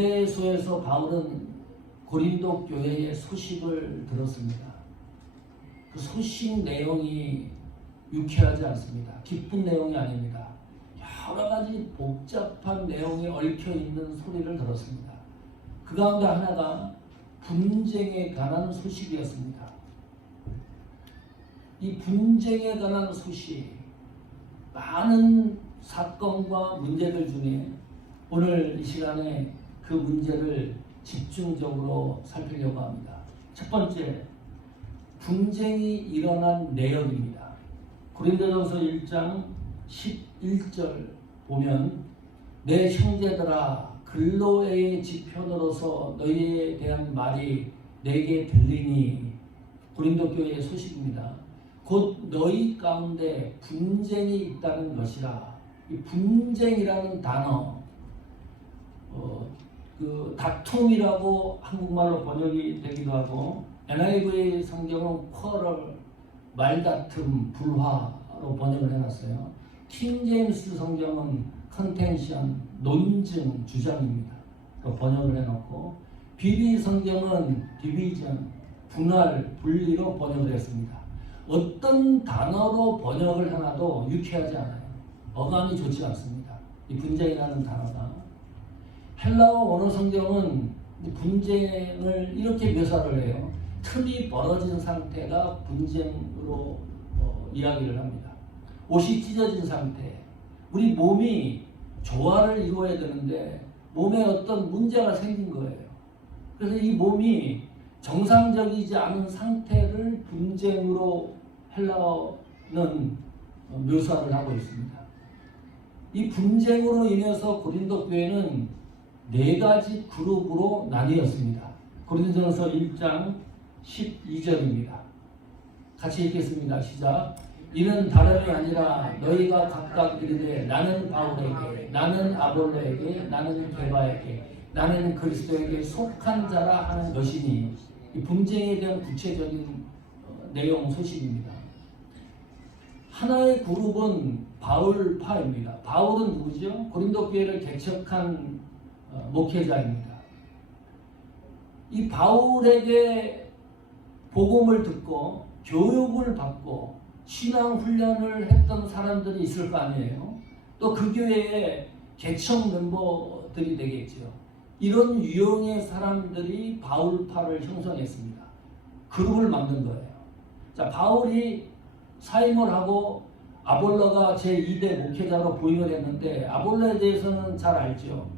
에베소에서 바울은 고린도 교회의 소식을 들었습니다. 그 소식 내용이 유쾌하지 않습니다. 기쁜 내용이 아닙니다. 여러 가지 복잡한 내용이 얽혀 있는 소리를 들었습니다. 그 가운데 하나가 분쟁에 관한 소식이었습니다. 이 분쟁에 관한 소식, 많은 사건과 문제들 중에 오늘 이 시간에 그 문제를 집중적으로 살피려고 합니다. 첫 번째, 분쟁이 일어난 내역입니다. 고린도전서 1장 11절 보면 내 형제들아 글로에의 지편으로서 너희에 대한 말이 내게 들리니, 고린도 교회의 소식입니다. 곧 너희 가운데 분쟁이 있다는 것이라. 이 분쟁이라는 단어, 그 다툼이라고 한국말로 번역이 되기도 하고, NIV 성경은 quarrel, 말다툼, 불화로 번역을 해놨어요. 킹 제임스 성경은 contention, 논증, 주장입니다. 번역을 해놓고, BB 성경은 division, 분할, 분리로 번역을 했습니다. 어떤 단어로 번역을 하나도 유쾌하지 않아요. 어감이 좋지 않습니다. 이 분쟁이라는 단어가. 헬라어 원어 성경은 분쟁을 이렇게 묘사를 해요. 틈이 벌어진 상태가 분쟁으로 이야기를 합니다. 옷이 찢어진 상태. 우리 몸이 조화를 이루어야 되는데 몸에 어떤 문제가 생긴 거예요. 그래서 이 몸이 정상적이지 않은 상태를 분쟁으로 헬라어는 묘사를 하고 있습니다. 이 분쟁으로 인해서 고린도 교회는 4가지 그룹으로 나뉘었습니다. 고린도전서 1장 12절입니다. 같이 읽겠습니다. 시작. 이는 다름이 아니라 너희가 각각 이르되 나는 바울에게, 나는 아볼로에게, 나는 게바에게, 나는 그리스도에게 속한 자라 하는 것이니, 이 분쟁에 대한 구체적인 내용 소식입니다. 하나의 그룹은 바울파입니다. 바울은 누구죠? 고린도 교회를 개척한 목회자입니다. 이 바울에게 복음을 듣고 교육을 받고 신앙 훈련을 했던 사람들이 있을 거 아니에요. 또 그 교회의 개척 멤버들이 되겠죠. 이런 유형의 사람들이 바울파를 형성했습니다. 그룹을 만든 거예요. 자, 바울이 사임을 하고 아볼로가 제2대 목회자로 부임을 했는데, 아볼로에 대해서는 잘 알죠.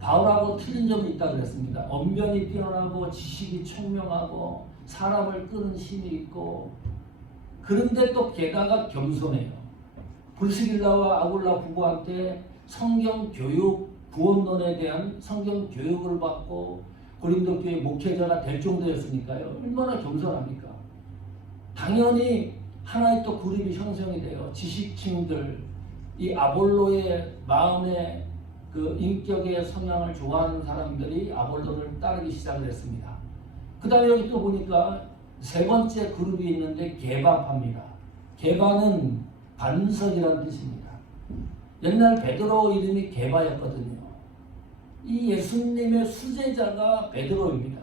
바울하고 틀린 점이 있다고 그랬습니다. 언변이 뛰어나고 지식이 총명하고 사람을 끄는 힘이 있고, 그런데 또 게다가 겸손해요. 브리스길라와 아굴라 부부한테 성경 교육, 구원론에 대한 성경 교육을 받고 고린도 교회 목회자가 될 정도였으니까요. 얼마나 겸손합니까? 당연히 하나의 또 그룹이 형성이 돼요. 지식층들, 이 아볼로의 마음의 그 인격의 성향을 좋아하는 사람들이 아볼로를 따르기 시작을 했습니다. 그 다음에 여기 또 보니까 3번째 그룹이 있는데 게바파입니다. 게바는 반석이라는 뜻입니다. 옛날 베드로 이름이 게바였거든요. 이 예수님의 수제자가 베드로입니다.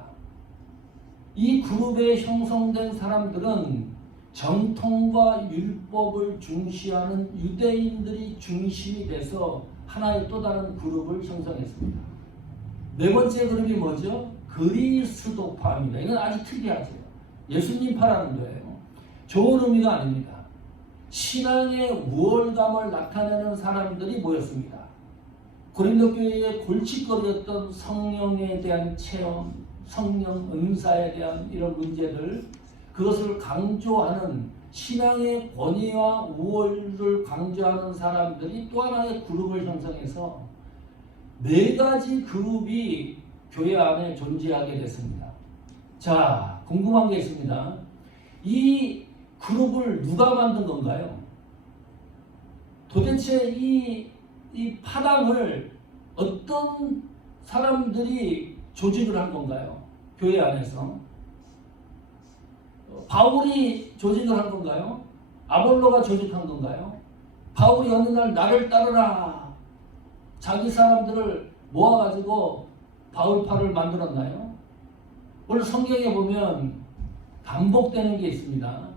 이 그룹에 형성된 사람들은 정통과 율법을 중시하는 유대인들이 중심이 돼서 하나의 또 다른 그룹을 형성했습니다. 4번째 그룹이 뭐죠? 그리스도파입니다. 이건 아주 특이하죠. 예수님파라는 거예요. 좋은 의미가 아닙니다. 신앙의 우월감을 나타내는 사람들이 모였습니다. 고린도 교회의 골칫거리였던 성령에 대한 체험, 성령 은사에 대한 이런 문제들, 그것을 강조하는 신앙의 권위와 우월을 강조하는 사람들이 또 하나의 그룹을 형성해서 4가지 그룹이 교회 안에 존재하게 됐습니다. 자, 궁금한 게 있습니다. 이 그룹을 누가 만든 건가요? 도대체 이 파당을 어떤 사람들이 조직을 한 건가요? 교회 안에서. 바울이 조직을 한 건가요? 아볼로가 조직한 건가요? 바울이 어느 날 나를 따르라, 자기 사람들을 모아가지고 바울파를 만들었나요? 오늘 성경에 보면 반복되는 게 있습니다.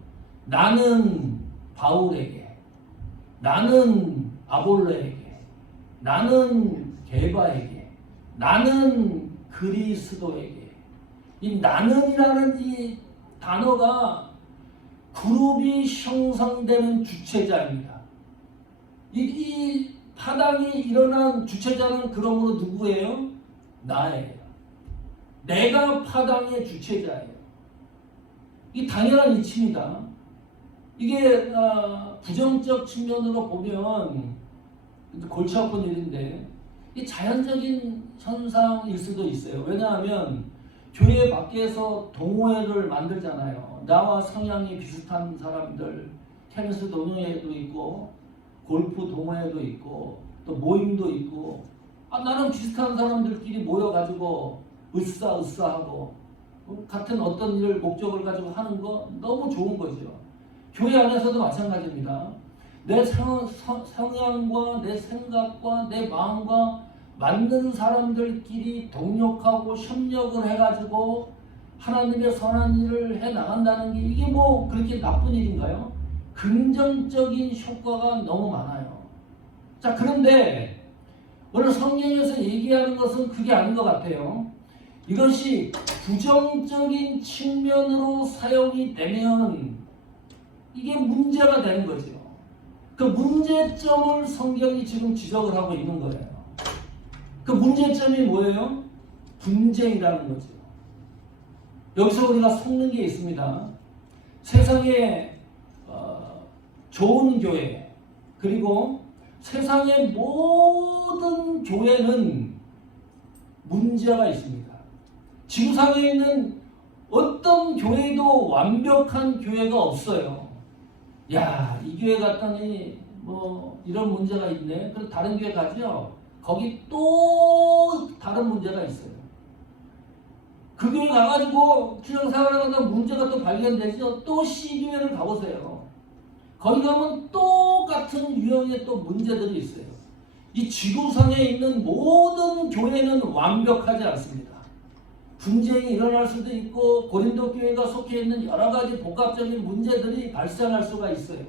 나는 바울에게, 나는 아볼로에게, 나는 게바에게, 나는 그리스도에게. 이 나는이라는 이 단어가 그룹이 형성되는 주체자입니다. 이 파당이 일어난 주체자는 그러므로 누구예요? 나예요. 내가 파당의 주체자예요. 이 당연한 이치입니다. 이게 부정적 측면으로 보면 골치 아픈 일인데 이 자연적인 현상일 수도 있어요. 왜냐하면 교회 밖에서 동호회를 만들잖아요. 나와 성향이 비슷한 사람들, 테니스 동호회도 있고 골프 동호회도 있고 또 모임도 있고 나랑 비슷한 사람들끼리 모여가지고 으쌰으쌰하고 같은 어떤 일을 목적을 가지고 하는 거 너무 좋은 거죠. 교회 안에서도 마찬가지입니다. 내 성향과 내 생각과 내 마음과 맞는 사람들끼리 동력하고 협력을 해가지고 하나님의 선한 일을 해 나간다는 게 이게 뭐 그렇게 나쁜 일인가요? 긍정적인 효과가 너무 많아요. 자, 그런데 오늘 성경에서 얘기하는 것은 그게 아닌 것 같아요. 이것이 부정적인 측면으로 사용이 되면 이게 문제가 되는 거죠. 그 문제점을 성경이 지금 지적을 하고 있는 거예요. 그 문제점이 뭐예요? 분쟁이라는 거죠. 여기서 우리가 속는 게 있습니다. 세상에 좋은 교회 그리고 세상의 모든 교회는 문제가 있습니다. 지구상에 있는 어떤 교회도 완벽한 교회가 없어요. 야, 이 교회 갔더니 뭐 이런 문제가 있네. 그럼 다른 교회 가죠. 거기 또 다른 문제가 있어요. 그 교회 가가지고 신앙생활하다 문제가 또 발견되죠. 또 C교회를 가보세요. 거기 가면 똑같은 유형의 또 문제들이 있어요. 이 지구상에 있는 모든 교회는 완벽하지 않습니다. 분쟁이 일어날 수도 있고 고린도 교회가 속해 있는 여러 가지 복합적인 문제들이 발생할 수가 있어요.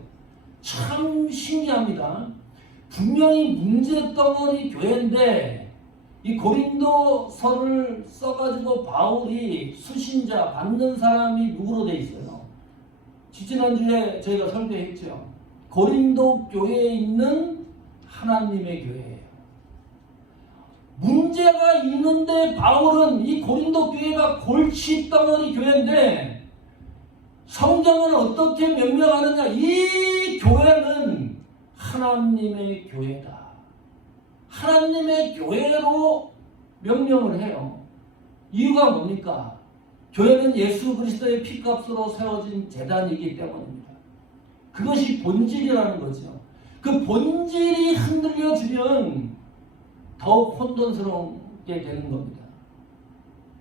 참 신기합니다. 분명히 문제덩어리 교회인데 이 고린도서를 써가지고 바울이 수신자 받는 사람이 누구로 돼 있어요? 지난주에 저희가 설교했죠. 고린도 교회에 있는 하나님의 교회예요. 문제가 있는데 바울은 이 고린도 교회가 골칫덩어리 교회인데 성경은 어떻게 명명하느냐? 이 교회는 하나님의 교회다. 하나님의 교회로 명명을 해요. 이유가 뭡니까? 교회는 예수 그리스도의 피값으로 세워진 제단이기 때문입니다. 그것이 본질이라는 거죠. 그 본질이 흔들려지면 더욱 혼돈스럽게 되는 겁니다.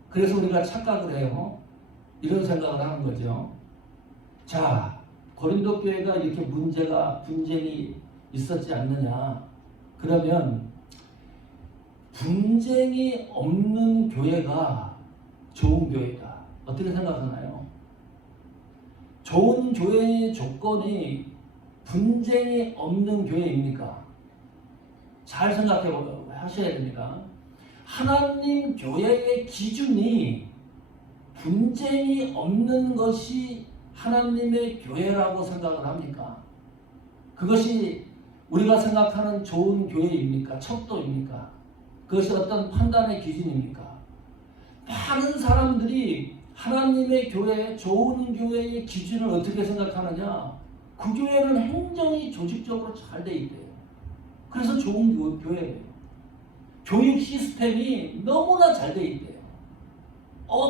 그래서 우리가 착각을 해요. 이런 생각을 하는 거죠. 자, 고린도 교회가 이렇게 분쟁이 있었지 않느냐? 그러면 분쟁이 없는 교회가 좋은 교회다. 어떻게 생각하나요? 좋은 교회의 조건이 분쟁이 없는 교회입니까? 잘 생각해 하셔야 됩니다. 하나님 교회의 기준이 분쟁이 없는 것이 하나님의 교회라고 생각을 합니까? 그것이 우리가 생각하는 좋은 교회입니까? 척도입니까? 그것이 어떤 판단의 기준입니까? 많은 사람들이 하나님의 교회, 좋은 교회의 기준을 어떻게 생각하느냐? 그 교회는 행정이 조직적으로 잘 돼 있대요. 그래서 좋은 교회예요. 교육 시스템이 너무나 잘 돼 있대요.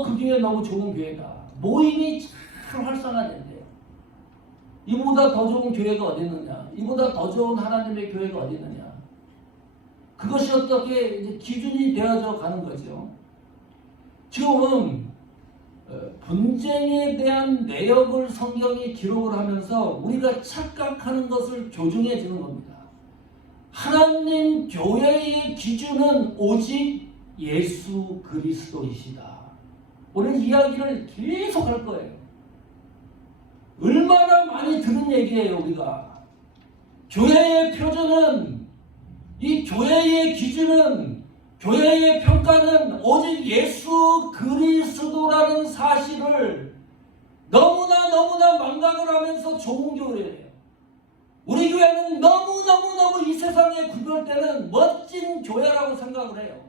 그 교회 너무 좋은 교회다. 모임이 참 활성화된대요. 이보다 더 좋은 교회가 어디 있느냐? 이보다 더 좋은 하나님의 교회가 어디 있느냐? 그것이 어떻게 이제 기준이 되어져 가는 거죠. 지금 분쟁에 대한 내역을 성경이 기록을 하면서 우리가 착각하는 것을 교정해 주는 겁니다. 하나님 교회의 기준은 오직 예수 그리스도이시다. 오늘 이야기를 계속 할 거예요. 얼마나 많이 들은 얘기예요, 우리가. 교회의 표준은, 이 교회의 기준은, 교회의 평가는 오직 예수 그리스도라는 사실을 너무나 망각을 하면서 좋은 교회예요. 우리 교회는 너무 이 세상에 구별되는 멋진 교회라고 생각을 해요.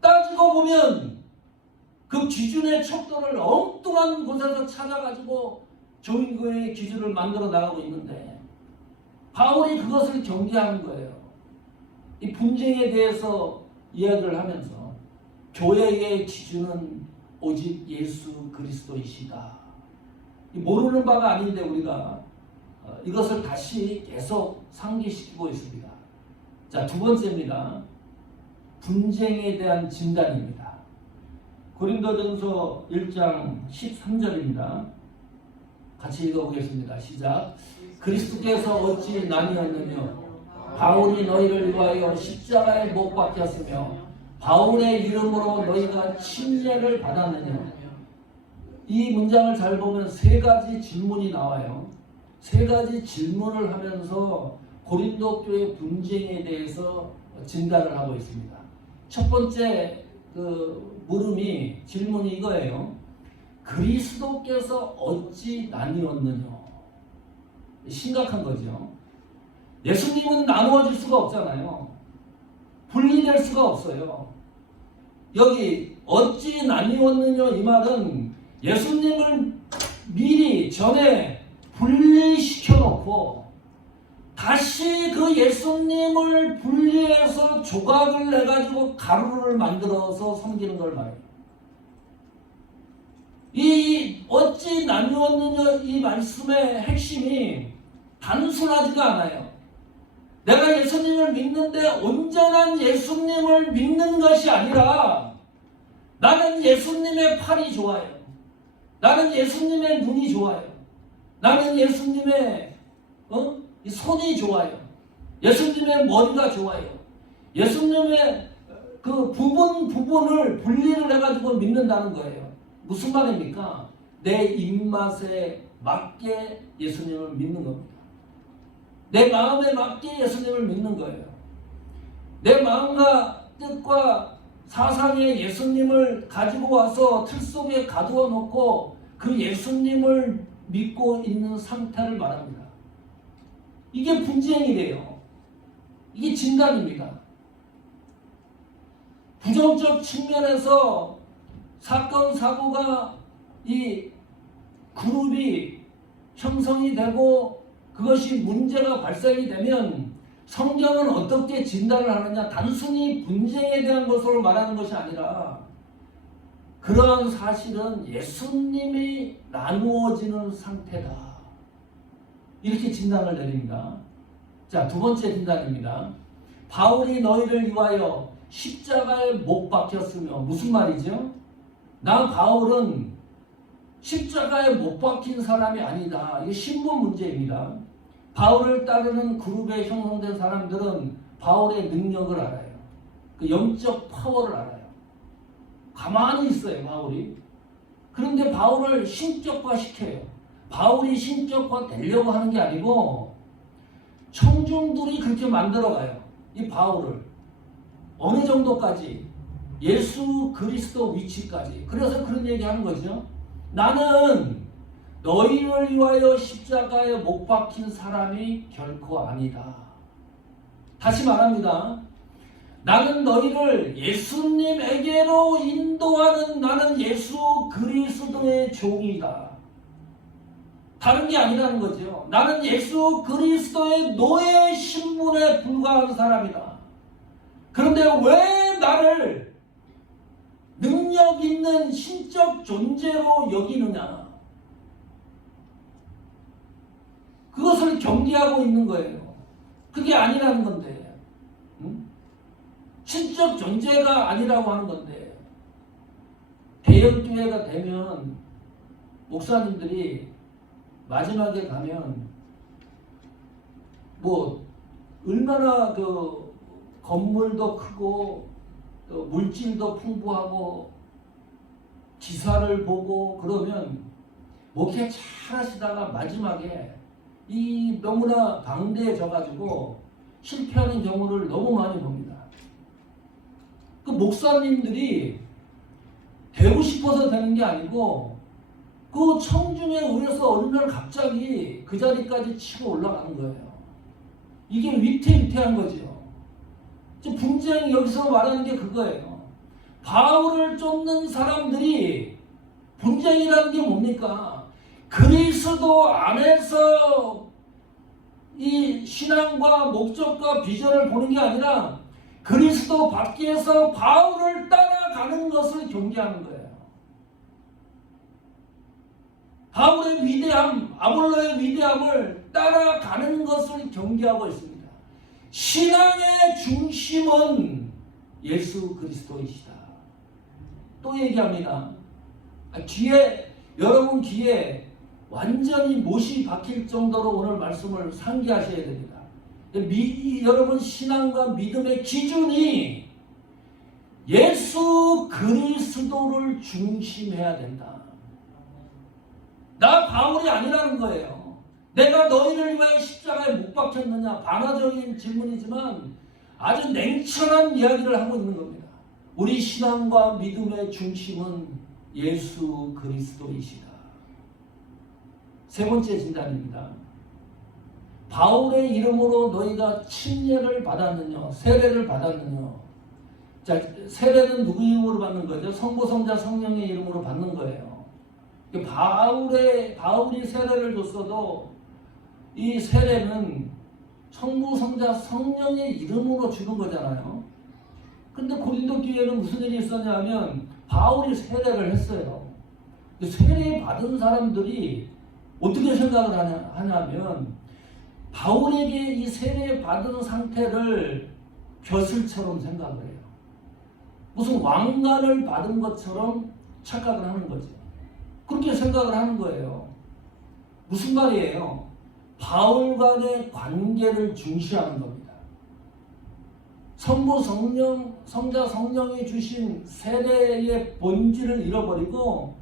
따지고 보면 그 기준의 척도를 엉뚱한 곳에서 찾아가지고 좋은 교회의 기준을 만들어 나가고 있는데, 바울이 그것을 경계하는 거예요. 이 분쟁에 대해서 이야기를 하면서 교회의 기준은 오직 예수 그리스도이시다. 모르는 바가 아닌데 우리가 이것을 다시 계속 상기시키고 있습니다. 자, 두 번째입니다. 분쟁에 대한 진단입니다. 고린도전서 1장 13절입니다. 같이 읽어보겠습니다. 시작. 그리스도께서 어찌 나뉘었느냐? 바울이 너희를 위하여 십자가에 못 박혔으며 바울의 이름으로 너희가 침례를 받았느냐? 이 문장을 잘 보면 세 가지 질문이 나와요. 세 가지 질문을 하면서 고린도 교회 분쟁에 대해서 진단을 하고 있습니다. 첫 번째 질문이 이거예요. 그리스도께서 어찌 나뉘었느냐? 심각한 거죠. 예수님은 나누어질 수가 없잖아요. 분리될 수가 없어요. 여기 어찌 나뉘었느냐 이 말은 예수님을 미리 전에 분리시켜 놓고 다시 그 예수님을 분리해서 조각을 내가지고 가루를 만들어서 섬기는 걸 말해요. 이 어찌 나누었느냐 이 말씀의 핵심이 단순하지가 않아요. 내가 예수님을 믿는데 온전한 예수님을 믿는 것이 아니라 나는 예수님의 팔이 좋아요. 나는 예수님의 눈이 좋아요. 나는 예수님의 손이 좋아요. 예수님의 머리가 좋아요. 예수님의 그 부분을 분리를 해가지고 믿는다는 거예요. 무슨 말입니까? 내 입맛에 맞게 예수님을 믿는 겁니다. 내 마음에 맞게 예수님을 믿는 거예요. 내 마음과 뜻과 사상에 예수님을 가지고 와서 틀 속에 가두어 놓고 그 예수님을 믿고 있는 상태를 말합니다. 이게 분쟁이래요. 이게 진단입니다. 부정적 측면에서 사건 사고가 이 그룹이 형성이 되고 그것이 문제가 발생이 되면 성경은 어떻게 진단을 하느냐? 단순히 분쟁에 대한 것으로 말하는 것이 아니라 그러한 사실은 예수님이 나누어지는 상태다. 이렇게 진단을 내립니다. 자, 두 번째 진단입니다. 바울이 너희를 위하여 십자가에 못 박혔으며 무슨 말이죠? 나 바울은 십자가에 못 박힌 사람이 아니다. 이게 신분 문제입니다. 바울을 따르는 그룹에 형성된 사람들은 바울의 능력을 알아요. 그 영적 파워를 알아요. 가만히 있어요, 바울이. 그런데 바울을 신격화시켜요. 바울이 신격화 되려고 하는 게 아니고 청중들이 그렇게 만들어가요. 이 바울을. 어느 정도까지? 예수 그리스도 위치까지. 그래서 그런 얘기하는 거죠. 나는 너희를 위하여 십자가에 못 박힌 사람이 결코 아니다. 다시 말합니다. 나는 너희를 예수님에게로 인도하는 나는 예수 그리스도의 종이다. 다른 게 아니라는 거죠. 나는 예수 그리스도의 노예 신분에 불과한 사람이다. 그런데 왜 나를 능력 있는 신적 존재로 여기느냐? 그것을 경계하고 있는 거예요. 그게 아니라는 건데. 신적 존재가 아니라고 하는 건데. 대형교회가 되면 목사님들이 마지막에 가면 뭐 얼마나 그 건물도 크고 또 물질도 풍부하고 기사를 보고 그러면 목회 잘 하시다가 마지막에 이 너무나 방대해져 가지고 실패하는 경우를 너무 많이 봅니다. 그 목사님들이 되고 싶어서 되는 게 아니고 그 청중에 의해서 어느 날 갑자기 그 자리까지 치고 올라가는 거예요. 이게 위태위태한 거죠. 분쟁이 여기서 말하는 게 그거예요. 바울을 쫓는 사람들이 분쟁이라는 게 뭡니까? 그리스도 안에서 이 신앙과 목적과 비전을 보는 게 아니라 그리스도 밖에서 바울을 따라가는 것을 경계하는 거예요. 바울의 위대함, 아볼로의 위대함을 따라가는 것을 경계하고 있습니다. 신앙의 중심은 예수 그리스도이시다. 또 얘기합니다. 여러분 귀에 완전히 못이 박힐 정도로 오늘 말씀을 상기하셔야 됩니다. 여러분 신앙과 믿음의 기준이 예수 그리스도를 중심해야 된다. 나 바울이 아니라는 거예요. 내가 너희를 위하여 십자가에 못 박혔느냐? 반화적인 질문이지만 아주 냉철한 이야기를 하고 있는 겁니다. 우리 신앙과 믿음의 중심은 예수 그리스도이시다. 세 번째 진단입니다. 바울의 이름으로 너희가 침례를 받았느냐? 세례를 받았느냐? 자, 세례는 누구 이름으로 받는 거죠? 성부, 성자, 성령의 이름으로 받는 거예요. 바울이 세례를 줬어도 이 세례는 성부, 성자, 성령의 이름으로 주는 거잖아요. 근데 고린도 교회는 무슨 일이 있었냐면 바울이 세례를 했어요. 세례 받은 사람들이 어떻게 생각을 하냐면 바울에게 이 세례 받은 상태를 벼슬처럼 생각을 해요. 무슨 왕관을 받은 것처럼 착각을 하는 거죠. 그렇게 생각을 하는 거예요. 무슨 말이에요? 바울과의 관계를 중시하는 겁니다. 성부, 성령, 성자, 성령이 주신 세례의 본질을 잃어버리고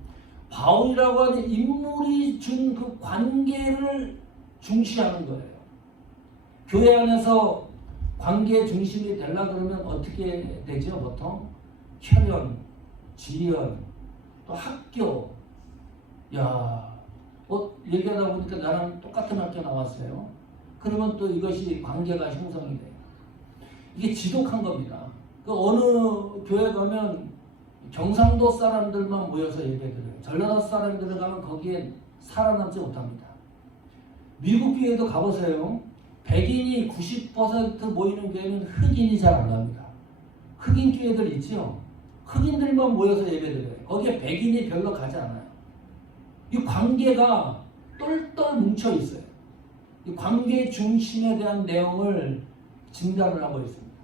바울이라고 하는 인물이 준 그 관계를 중시하는 거예요. 교회 안에서 관계 중심이 되려고 그러면 어떻게 되죠? 보통 혈연, 지연, 또 학교. 얘기하다 보니까 나랑 똑같은 학교 나왔어요. 그러면 또 이것이 관계가 형성이 돼요. 이게 지독한 겁니다. 어느 교회 가면 경상도 사람들만 모여서 예배드려요. 전라도 사람들을 가면 거기에 살아남지 못합니다. 미국 교회도 가보세요. 백인이 90% 모이는 교회는 흑인이 잘 안 갑니다. 흑인 교회들 있죠? 흑인들만 모여서 예배드려요. 거기에 백인이 별로 가지 않아요. 이 관계가 똘똘 뭉쳐 있어요. 이 관계 중심에 대한 내용을 진단을 하고 있습니다.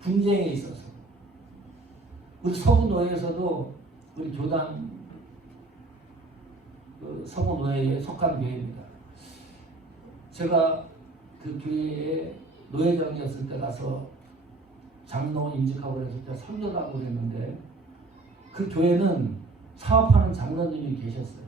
분쟁에 있어서. 우리 서구노예에서도 우리 교단 서구노예에 속한 교회입니다. 제가 그 교회에 노회장이었을 때 가서 장로원 임직하고 그랬을 때 설교도 하고 그랬는데 그 교회는 사업하는 장로님이 계셨어요.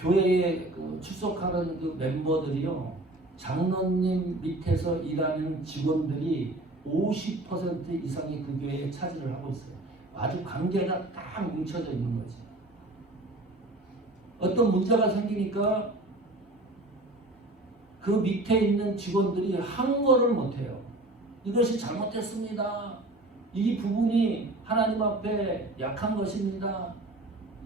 교회에 출석하는 그 멤버들이요, 장로님 밑에서 일하는 직원들이 50% 이상이 그 교회에 차지를 하고 있어요. 아주 관계가 딱 뭉쳐져 있는 거죠. 어떤 문제가 생기니까 그 밑에 있는 직원들이 항거를 못해요. 이것이 잘못됐습니다. 이 부분이 하나님 앞에 약한 것입니다.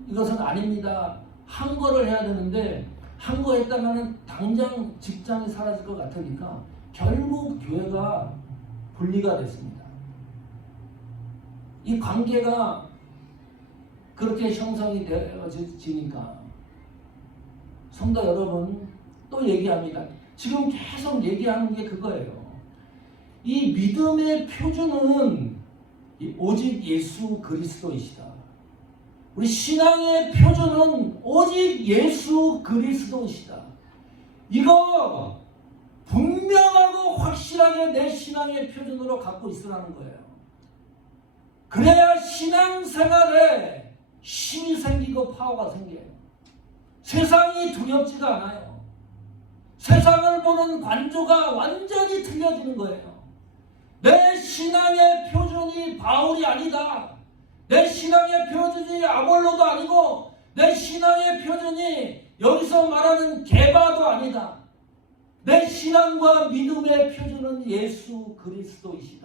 이것은 아닙니다. 항거를 해야 되는데 항거했다가는 당장 직장이 사라질 것 같으니까 결국 교회가 분리가 됐습니다. 이 관계가 그렇게 형성이 되어지니까 성도 여러분 또 얘기합니다. 지금 계속 얘기하는 게 그거예요. 이 믿음의 표준은 오직 예수 그리스도이시다. 우리 신앙의 표준은 오직 예수 그리스도이시다. 이거 분명하고 확실하게 내 신앙의 표준으로 갖고 있으라는 거예요. 그래야 신앙생활에 힘이 생기고 파워가 생겨요. 세상이 두렵지가 않아요. 세상을 보는 관조가 완전히 틀려지는 거예요. 내 신앙의 표준이 바울이 아니다. 내 신앙의 표준이 아볼로도 아니고 내 신앙의 표준이 여기서 말하는 게바도 아니다. 내 신앙과 믿음의 표준은 예수 그리스도이시다.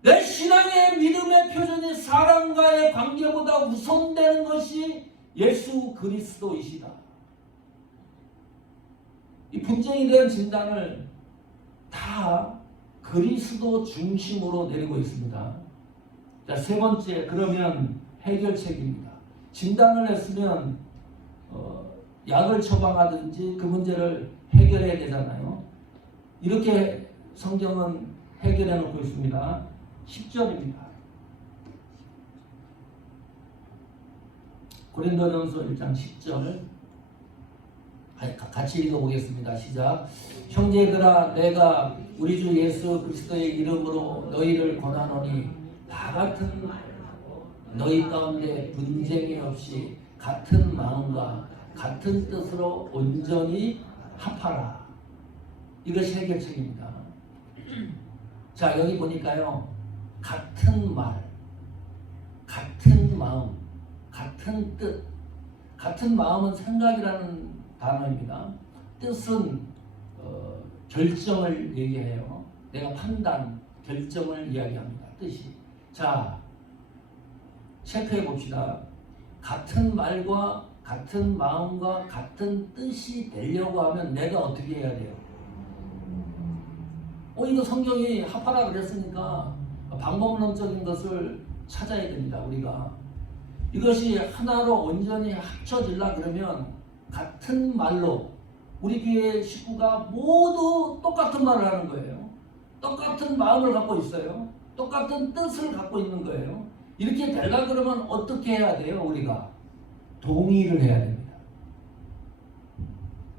내 신앙의 믿음의 표준이 사람과의 관계보다 우선되는 것이 예수 그리스도이시다. 이 분쟁에 대한 진단을 다 그리스도 중심으로 내리고 있습니다. 자, 세 번째, 그러면 해결책입니다. 진단을 했으면 약을 처방하든지 그 문제를 해결해야 되잖아요. 이렇게 성경은 해결해 놓고 있습니다. 10절입니다. 고린도전서 1장 10절 같이 읽어보겠습니다. 시작. 형제들아, 내가 우리 주 예수 그리스도의 이름으로 너희를 권하노니 다 같은 너희 가운데 분쟁이 없이 같은 마음과 같은 뜻으로 온전히 합하라. 이것이 해결책입니다. 자, 여기 보니까요, 같은 말, 같은 마음, 같은 뜻. 같은 마음은 생각이라는 단어입니다. 뜻은 결정을 얘기해요. 내가 판단, 결정을 이야기합니다. 뜻이. 자, 체크해 봅시다. 같은 말과 같은 마음과 같은 뜻이 되려고 하면 내가 어떻게 해야 돼요? 이거 성경이 합하라 그랬으니까 방법론적인 것을 찾아야 됩니다. 우리가 이것이 하나로 온전히 합쳐질라 그러면 같은 말로 우리 교회 식구가 모두 똑같은 말을 하는 거예요. 똑같은 마음을 갖고 있어요. 똑같은 뜻을 갖고 있는 거예요. 이렇게 되려 그러면 어떻게 해야 돼요? 우리가 동의를 해야 됩니다.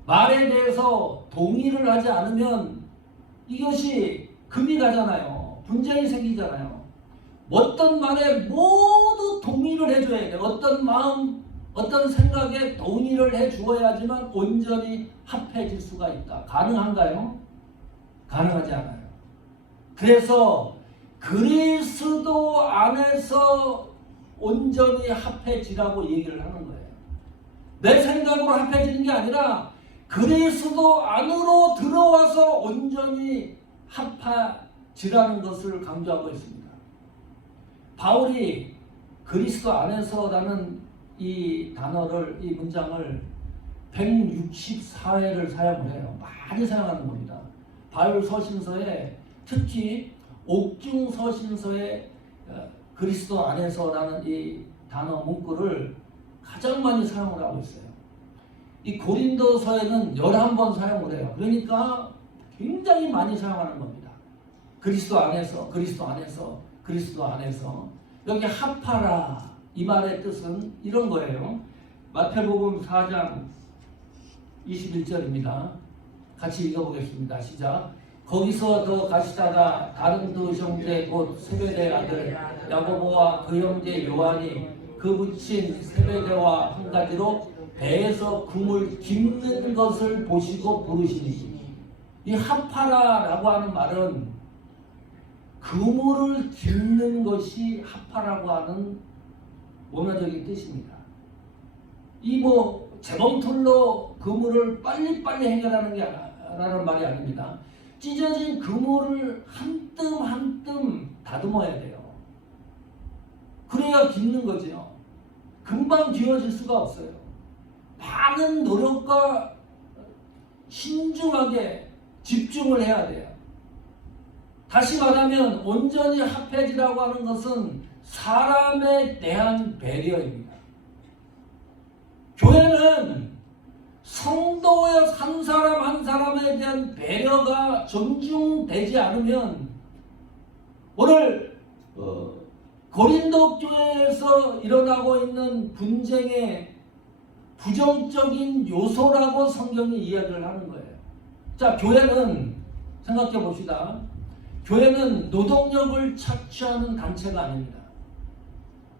말에 대해서 동의를 하지 않으면 이것이 금이 가잖아요. 분쟁이 생기잖아요. 어떤 말에 모두 동의를 해줘야 돼요. 어떤 마음, 어떤 생각에 동의를 해주어야지만 온전히 합해질 수가 있다. 가능한가요? 가능하지 않아요. 그래서 그리스도 안에서 온전히 합해지라고 얘기를 하는 거예요. 내 생각으로 합해지는 게 아니라 그리스도 안으로 들어와서 온전히 합해지라는 것을 강조하고 있습니다. 바울이 그리스도 안에서라는 이 단어를, 이 문장을 164회를 사용을 해요. 많이 사용하는 겁니다. 바울 서신서에, 특히 옥중 서신서에 그리스도 안에서라는 이 단어 문구를 가장 많이 사용을 하고 있어요. 이 고린도서에는 11번 사용을 해요. 그러니까 굉장히 많이 사용하는 겁니다. 그리스도 안에서, 그리스도 안에서, 그리스도 안에서. 여기 합하라, 이 말의 뜻은 이런 거예요. 마태복음 4장 21절입니다. 같이 읽어보겠습니다. 시작. 거기서 더 가시다가 다른 두 형제 곧 세베대 아들 야고보와 그 형제 요한이 그 붙인 세베대와 한 가지로 배에서 금을 깁는 것을 보시고 부르시니, 이 합하라라고 하는 말은 그물을 깁는 것이 합하라고 하는 원어적인 뜻입니다. 이 재봉틀로 그물을 빨리빨리 해결하는 게 라는 말이 아닙니다. 찢어진 그물을 한 뜸 한 뜸 다듬어야 돼요. 그래야 깁는 거죠. 금방 기어질 수가 없어요. 많은 노력과 신중하게 집중을 해야 돼요. 다시 말하면 온전히 합해지라고 하는 것은 사람에 대한 배려입니다. 교회는 성도의 한 사람 한 사람에 대한 배려가 존중되지 않으면, 오늘 고린도 교회에서 일어나고 있는 분쟁의 부정적인 요소라고 성경이 이야기를 하는 거예요. 자, 교회는 생각해 봅시다. 교회는 노동력을 착취하는 단체가 아닙니다.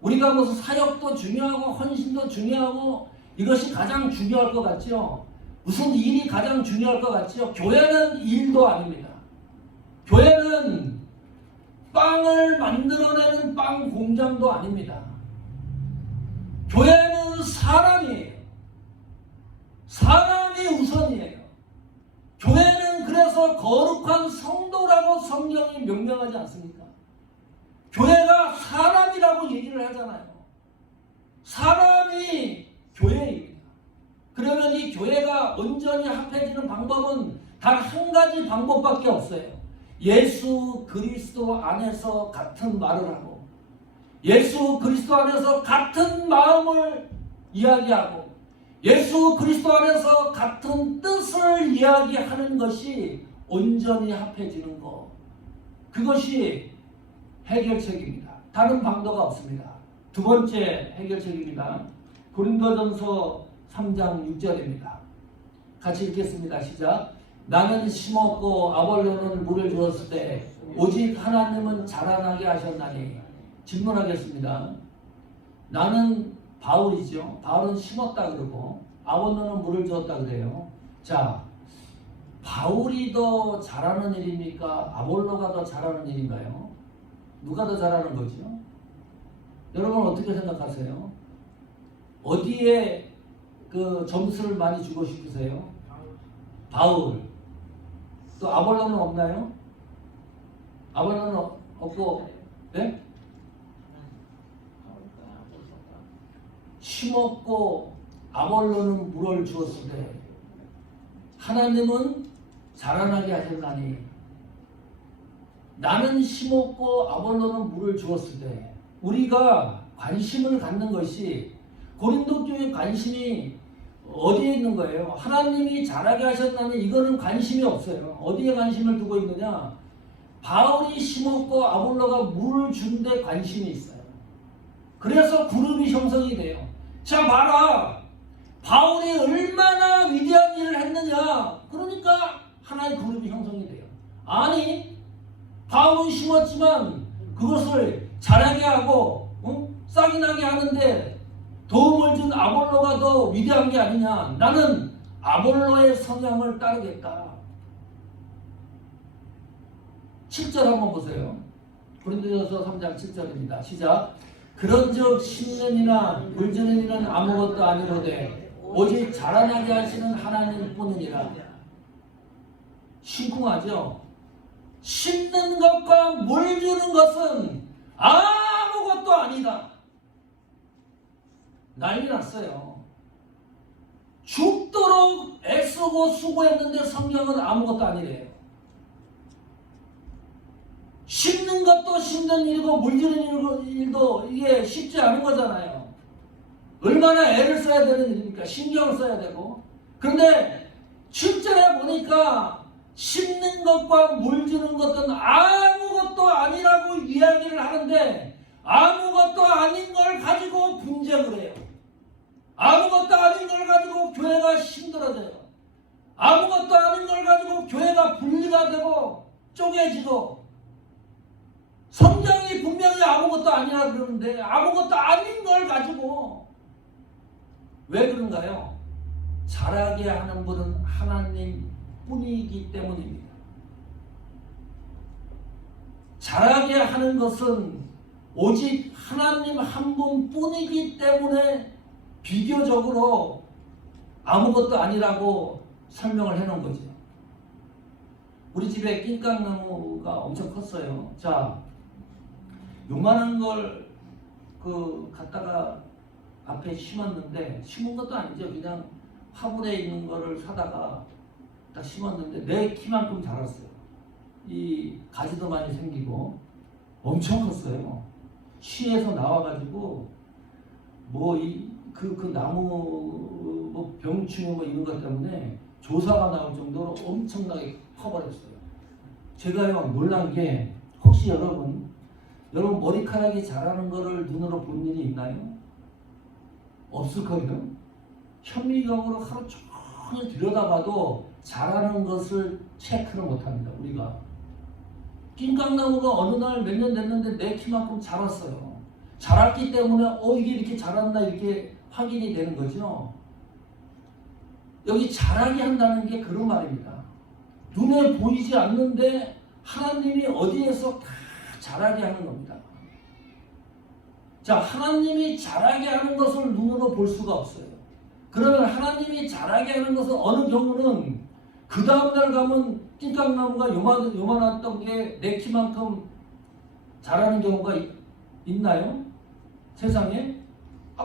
우리가 무슨 사역도 중요하고 헌신도 중요하고 이것이 가장 중요할 것 같죠? 무슨 일이 가장 중요할 것 같죠? 교회는 일도 아닙니다. 교회는 빵을 만들어내는 빵 공장도 아닙니다. 교회는 사람이에요. 사람이 우선이에요. 교회는 그래서 거룩한 성도라고 성경이 명명하지 않습니까? 교회가 사람이라고 얘기를 하잖아요. 사람이 교회입니다. 그러면 이 교회가 온전히 합해지는 방법은 단 한 가지 방법밖에 없어요. 예수 그리스도 안에서 같은 말을 하고 예수 그리스도 안에서 같은 마음을 이야기하고 예수 그리스도 안에서 같은 뜻을 이야기하는 것이 온전히 합해지는 것. 그것이 해결책입니다. 다른 방도가 없습니다. 두 번째 해결책입니다. 고린도전서 3장 6절입니다. 같이 읽겠습니다. 시작. 나는 심었고 아볼로는 물을 주었을 때 오직 하나님은 자라나게 하셨나니. 질문하겠습니다. 나는 바울이죠. 바울은 심었다 그러고 아볼로는 물을 주었다 그래요. 자, 바울이 더 잘하는 일입니까? 아볼로가 더 잘하는 일인가요? 누가 더 잘하는 거죠? 여러분 어떻게 생각하세요? 어디에 그 점수를 많이 주고 싶으세요? 바울. 또 아볼로는 없나요? 아볼로는 없고, 네? 심었고 아볼로는 물을 주었을 때 하나님은 자라나게 하셨나니. 나는 심었고 아볼로는 물을 주었을 때 우리가 관심을 갖는 것이 고린도 교회 관심이 어디에 있는 거예요? 하나님이 자라게 하셨나니 이거는 관심이 없어요. 어디에 관심을 두고 있느냐? 바울이 심었고 아볼로가 물을 준 데 관심이 있어요. 그래서 그룹이 형성이 돼요. 자, 봐라. 바울이 얼마나 위대한 일을 했느냐. 그러니까 하나의 그룹이 형성이 돼요. 아니, 바울은 심었지만 그것을 자라게 하고 싹이 나게 하는데 도움을 준 아볼로가 더 위대한 게 아니냐. 나는 아볼로의 성향을 따르겠다. 7절 한번 보세요. 고린도전서 3장 7절입니다. 시작. 그런즉 심는 이나 물주는 이는 아무것도 아니로되 오직 자라나게 하시는 하나님뿐이니라. 심쿵하죠? 심는 것과 물 주는 것은 아무것도 아니다. 난리 났어요. 죽도록 애쓰고 수고했는데 성경은 아무것도 아니래요. 심는 것도 심는 일이고 물 주는 일도 이게 쉽지 않은 거잖아요. 얼마나 애를 써야 되는 일입니까? 신경을 써야 되고. 그런데 7절에 보니까 심는 것과 물 주는 것은 아무것도 아니라고 이야기를 하는데 아무것도 아닌 걸 가지고 분쟁을 해요. 아무것도 아닌 걸 가지고 교회가 힘들어져요. 아무것도 아닌 걸 가지고 교회가 분리가 되고 쪼개지고. 성경이 분명히 아무것도 아니라 그러는데 아무것도 아닌 걸 가지고 왜 그런가요? 자라게 하는 분은 하나님 뿐이기 때문입니다. 자라게 하는 것은 오직 하나님 한 분뿐이기 때문에 비교적으로 아무것도 아니라고 설명을 해놓은 거죠. 우리 집에 낑깡나무가 엄청 컸어요. 자, 요만한 걸 갖다가 앞에 심었는데, 심은 것도 아니죠. 그냥 화분에 있는 거를 사다가 딱 심었는데 내 키만큼 자랐어요. 이 가지도 많이 생기고 엄청 컸어요. 시에서 나와가지고 그 나무 병충해 이런 것 때문에 조사가 나올 정도로 엄청나게 커버렸어요. 제가요 놀란 게 혹시 여러분 머리카락이 자라는 거를 눈으로 본 일이 있나요? 없을 거예요. 현미경으로 하루 종일 들여다봐도 자라는 것을 체크를 못합니다. 우리가 낑깡나무가 어느 날 몇 년 됐는데 내 키만큼 자랐어요. 자랐기 때문에 이게 이렇게 자랐나 이렇게 확인이 되는 거죠. 여기 자라게 한다는 게 그런 말입니다. 눈에 보이지 않는데 하나님이 어디에서 다 자라게 하는 겁니다. 자, 하나님이 자라게 하는 것을 눈으로 볼 수가 없어요. 그러면 하나님이 자라게 하는 것은 어느 경우는 그 다음날 가면 낑깡나무가 요만했던 게 내 키만큼 자라는 경우가 있나요? 세상에?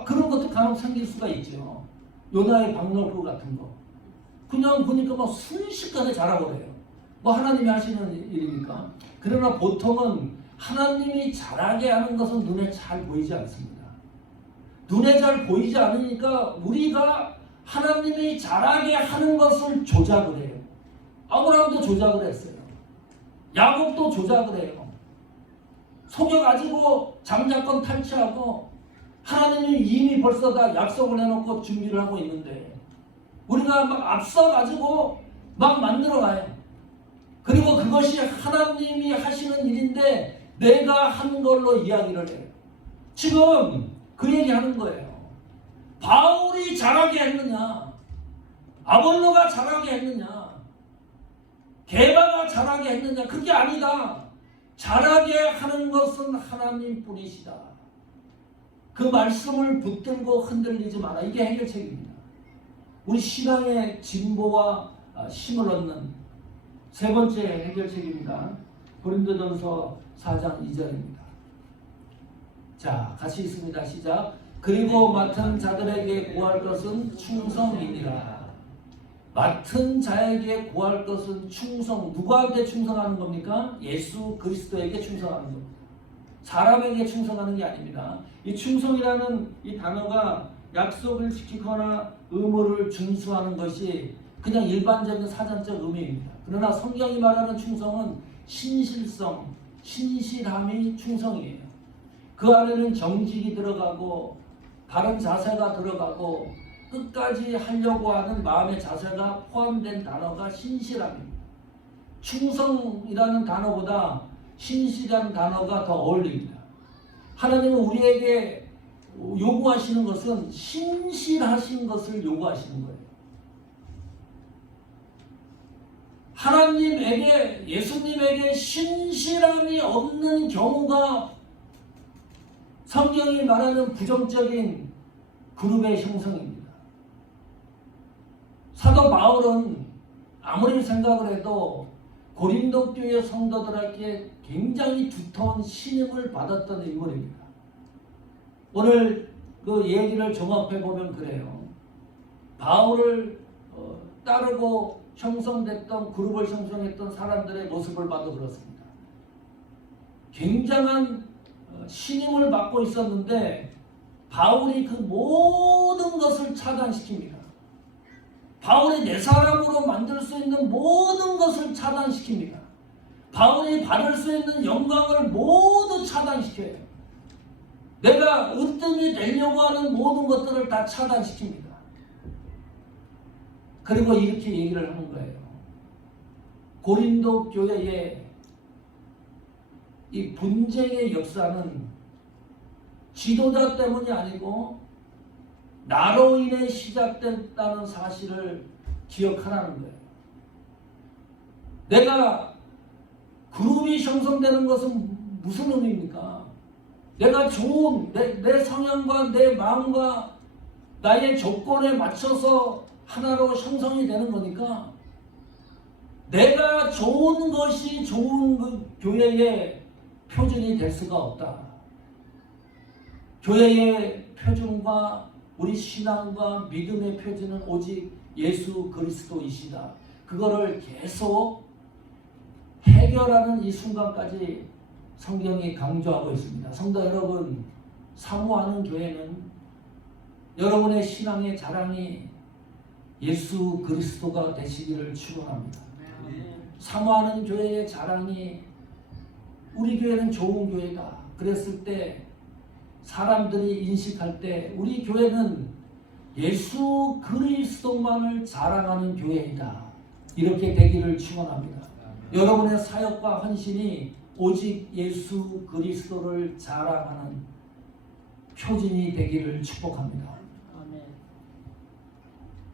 그런 것도 간혹 생길 수가 있죠. 요나의 박너풀 같은 거. 그냥 보니까 막 순식간에 자라버려요. 뭐 하나님이 하시는 일이니까. 그러나 보통은 하나님이 자라게 하는 것은 눈에 잘 보이지 않습니다. 눈에 잘 보이지 않으니까 우리가 하나님이 자라게 하는 것을 조작을 해요. 아브라함도 조작을 했어요. 야곱도 조작을 해요. 속여가지고 장자권 탈취하고 하나님이 이미 벌써 다 약속을 해놓고 준비를 하고 있는데 우리가 막 앞서가지고 막 만들어가요. 그리고 그것이 하나님이 하시는 일인데 내가 한 걸로 이야기를 해요. 지금 그 얘기하는 거예요. 바울이 자라게 했느냐? 아볼로가 자라게 했느냐? 게바가 자라게 했느냐? 그게 아니다. 자라게 하는 것은 하나님 뿐이시다. 그 말씀을 붙들고 흔들리지 마라. 이게 해결책입니다. 우리 신앙의 진보와 힘을 얻는 세 번째 해결책입니다. 고린도전서 4장 2절입니다. 자, 같이 있습니다. 시작. 그리고 맡은 자들에게 구할 것은 충성이니라. 맡은 자에게 구할 것은 충성. 누구한테 충성하는 겁니까? 예수 그리스도에게 충성하는 겁니다. 사람에게 충성하는 게 아닙니다. 이 충성이라는 이 단어가 약속을 지키거나 의무를 준수하는 것이 그냥 일반적인 사전적 의미입니다. 그러나 성경이 말하는 충성은 신실성, 신실함이 충성이에요. 그 안에는 정직이 들어가고 바른 자세가 들어가고 끝까지 하려고 하는 마음의 자세가 포함된 단어가 신실함입니다. 충성이라는 단어보다 신실한 단어가 더 어울립니다. 하나님은 우리에게 요구하시는 것은 신실하신 것을 요구하시는 거예요. 하나님에게, 예수님에게 신실함이 없는 경우가 성경이 말하는 부정적인 그룹의 형성입니다. 사도 바울은 아무리 생각을 해도 고린도 교회 성도들에게 굉장히 두터운 신임을 받았던 인물입니다. 오늘 그 얘기를 종합해 보면 그래요. 바울을 따르고 형성됐던 그룹을 형성했던 사람들의 모습을 봐도 그렇습니다. 굉장한 신임을 받고 있었는데 바울이 그 모든 것을 차단시킵니다. 바울이 내 사람으로 만들 수 있는 모든 것을 차단시킵니다. 바울이 받을 수 있는 영광을 모두 차단시켜요. 내가 으뜸이 되려고 하는 모든 것들을 다 차단시킵니다. 그리고 이렇게 얘기를 하는 거예요. 고린도 교회의 이 분쟁의 역사는 지도자 때문이 아니고 나로 인해 시작됐다는 사실을 기억하라는 거예요. 내가 그룹이 형성되는 것은 무슨 의미입니까? 내가 좋은 내 성향과 내 마음과 나의 조건에 맞춰서 하나로 형성이 되는 거니까 내가 좋은 것이 좋은 그 교회의 표준이 될 수가 없다. 교회의 표준과 우리 신앙과 믿음의 표준은 오직 예수 그리스도이시다. 그거를 계속 해결하는 이 순간까지 성경이 강조하고 있습니다. 성도 여러분, 사모하는 교회는 여러분의 신앙의 자랑이 예수 그리스도가 되시기를 축원합니다. 사모하는 교회의 자랑이 우리 교회는 좋은 교회다. 그랬을 때 사람들이 인식할 때 우리 교회는 예수 그리스도만을 자랑하는 교회이다. 이렇게 되기를 축원합니다. 여러분의 사역과 헌신이 오직 예수 그리스도를 자랑하는 표징이 되기를 축복합니다.